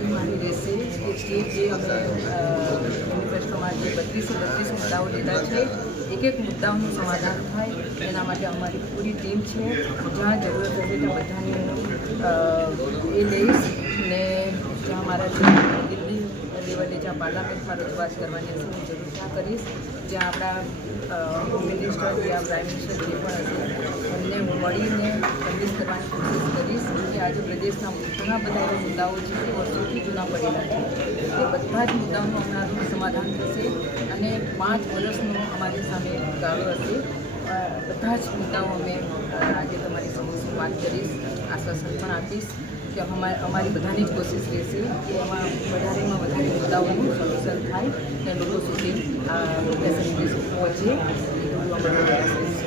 અમારી મારી રહેશે કે જે અમે મેનિફેસ્ટોમાં જે 32 મુદ્દાઓ લીધા છે એક મુદ્દાઓનું સમાધાન થાય એના માટે અમારી પૂરી ટીમ છે. જ્યાં જરૂરત હશે ત્યાં બધાની એ લઈશ ને જ્યાં મારા દિલ્હી લેવલે જ્યાં પાર્લામેન્ટમાં રજૂઆત કરવાની હશે હું જરૂર ત્યાં કરીશ. જ્યાં આપણા હોમ મિનિસ્ટર યા પ્રાઇમ મિનિસ્ટર જે પણ હશે એમને હું મળીને કન્વિન્સ કરવાની કોશિશ કરીશ કે આજે પ્રદેશના ઘણા બધા એવા મુદ્દાઓ છે જે વર્ષોથી જૂના પડેલા છે. એ બધા જ મુદ્દાઓનું હમણાં સમાધાન થશે અને 5 વર્ષનો અમારી સામે ગાળો હશે. બધા જ મુદ્દાઓ અમે આજે તમારી સમક્ષ વાત કરીશ, આશ્વાસન પણ આપીશ કે અમારી બધાની જ કોશિશ રહેશે કે એમાં વધારેમાં વધારે મુદ્દાઓનું સોલ્યુશન થાય અને લોકો સુધી આ ફેસિલિટીઝ પહોંચે. એ બધું અમારો પ્રયાસ રહેશે.